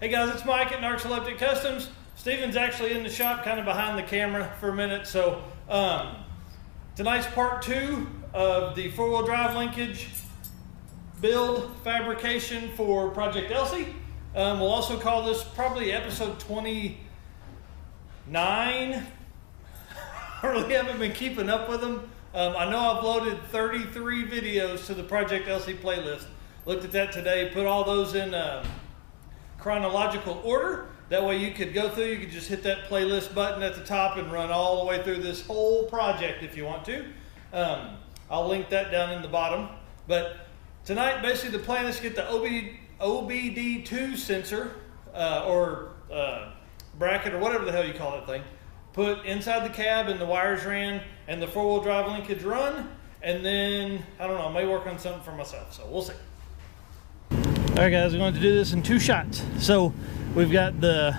Hey guys, it's Mike at Narcoleptic Customs. Steven's actually in the shop, kind of behind the camera for a minute. So tonight's part 2 of the 4-wheel drive linkage build fabrication for Project Elsie. We'll also call this probably episode 29. I really haven't been keeping up with them. I know I've loaded 33 videos to the Project Elsie playlist. Looked at that today, put all those in chronological order. That way you could go through, you could just hit that playlist button at the top and run all the way through this whole project if you want to. I'll link that down in the bottom. But tonight, basically the plan is to get the OBD2 sensor or bracket or whatever the hell you call that thing, put inside the cab and the wires ran and the 4-wheel drive linkage run, and then, I don't know, I may work on something for myself, so we'll see. All right guys, we're going to do this in 2 shots. So we've got the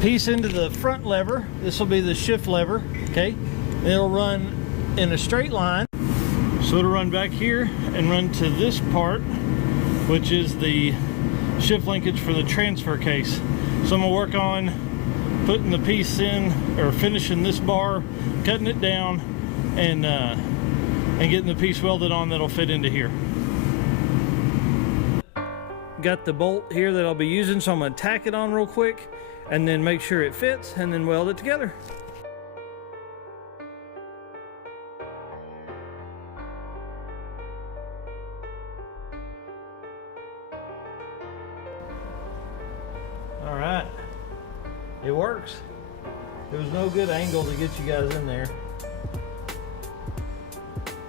piece into the front lever. This will be the shift lever, okay? And it'll run in a straight line. So it'll run back here and run to this part, which is the shift linkage for the transfer case. So I'm gonna work on putting the piece in, or finishing this bar, cutting it down, and getting the piece welded on that'll fit into here. Got the bolt here that I'll be using, so I'm going to tack it on real quick and then make sure it fits and then weld it together. All right, it works. There was no good angle to get you guys in there,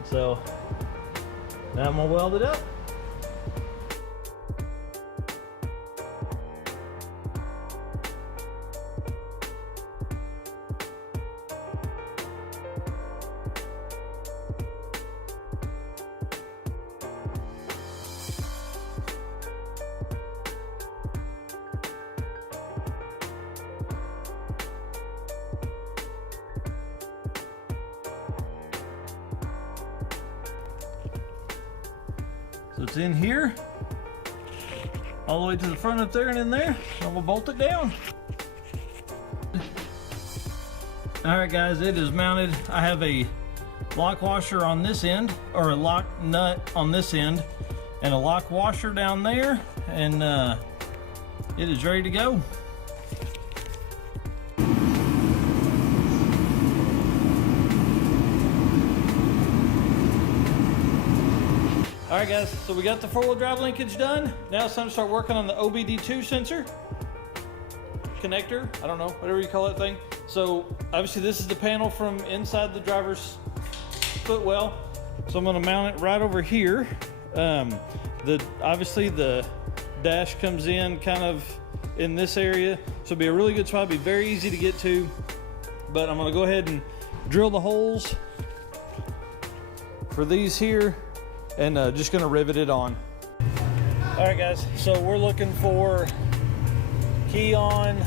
so now I'm going to weld it up. So it's in here, all the way to the front up there and in there, and we'll bolt it down. All right guys, it is mounted. I have a lock washer on this end, or a lock nut on this end, and a lock washer down there, and it is ready to go. All right guys, so we got the 4-wheel drive linkage done. Now it's time to start working on the OBD2 sensor connector. I don't know, whatever you call that thing. So obviously this is the panel from inside the driver's footwell. So I'm gonna mount it right over here. Obviously the dash comes in kind of in this area. So it'll be a really good spot, it'll be very easy to get to. But I'm gonna go ahead and drill the holes for these here, and just gonna rivet it on. All right guys, so we're looking for key on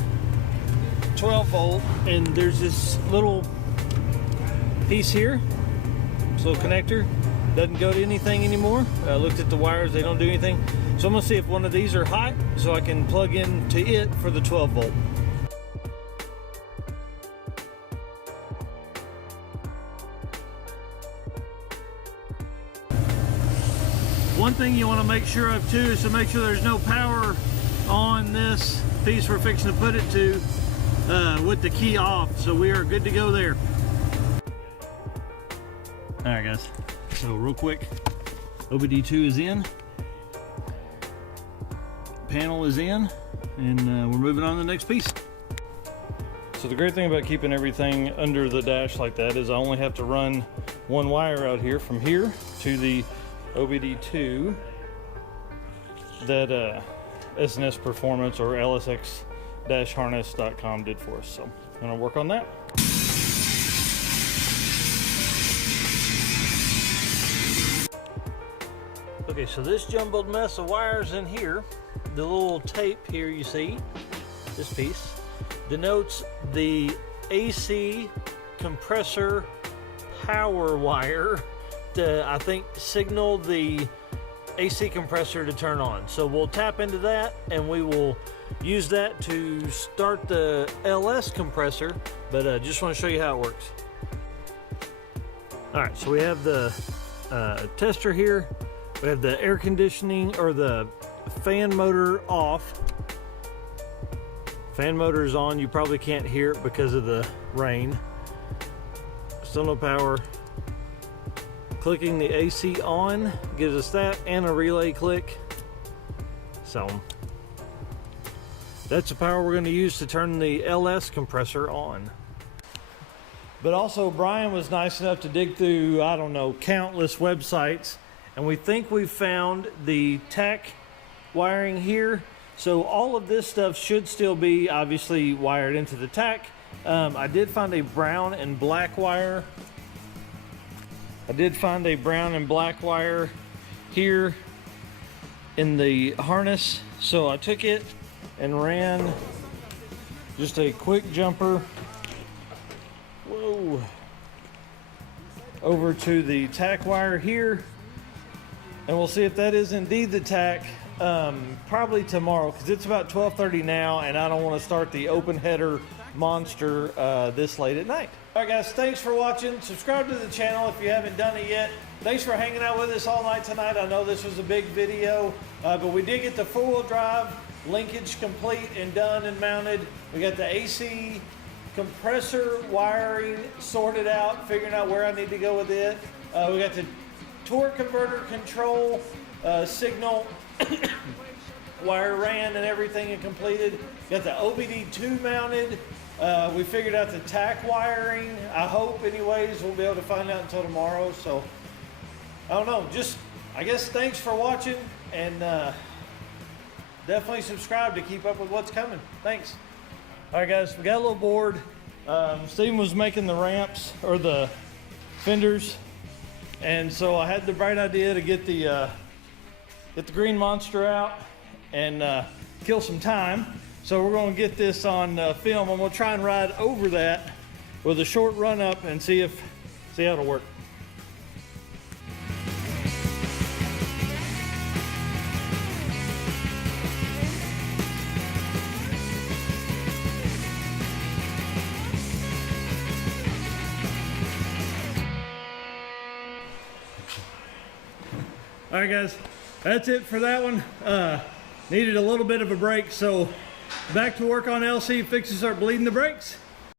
12 volt, and there's this little piece here, this little connector, doesn't go to anything anymore. I looked at the wires, they don't do anything. So I'm gonna see if one of these are hot so I can plug into it for the 12 volt. One thing you want to make sure of too is to make sure there's no power on this piece we're fixing to put it to with the key off. So we are good to go there. All right guys, so real quick, OBD2 is in, panel is in, and we're moving on to the next piece. So the great thing about keeping everything under the dash like that is I only have to run one wire out here from here to the OBD2 that SNS Performance or LSX-harness.com did for us. So I'm gonna work on that. Okay, so this jumbled mess of wires in here, the little tape here you see, this piece, denotes the AC compressor power wire to, I think, signal the AC compressor to turn on. So we'll tap into that and we will use that to start the LS compressor, but just want to show you how it works. All right, so we have the tester here. We have the air conditioning or the fan motor off. Fan motor is on. You probably can't hear it because of the rain. Still no power. Clicking the AC on gives us that and a relay click. So that's the power we're going to use to turn the LS compressor on. But also Brian was nice enough to dig through, I don't know, countless websites, and we think we've found the tack wiring here. So all of this stuff should still be obviously wired into the tack. I did find a brown and black wire. Here in the harness. So I took it and ran just a quick jumper, whoa, over to the tack wire here. And we'll see if that is indeed the tack. Probably tomorrow, because it's about 12:30 now and I don't want to start the open header monster this late at night. All right guys, thanks for watching. Subscribe to the channel if you haven't done it yet. Thanks for hanging out with us all night tonight. I know this was a big video, but we did get the 4-wheel drive linkage complete and done and mounted. We got the AC compressor wiring sorted out, figuring out where I need to go with it. We got the torque converter control signal wire ran and everything and completed. Got the OBD2 mounted. We figured out the tack wiring. I hope anyways. We'll be able to find out until tomorrow. So I don't know, just I guess thanks for watching, and definitely subscribe to keep up with what's coming. Thanks. All right guys, we got a little bored. Steven was making the ramps or the fenders, and so I had the bright idea to get the green monster out and kill some time. So we're going to get this on film, and we'll try and ride over that with a short run up and see how it'll work. All right guys, that's it for that one. Needed a little bit of a break, so back to work on Elsie, fix to start bleeding the brakes.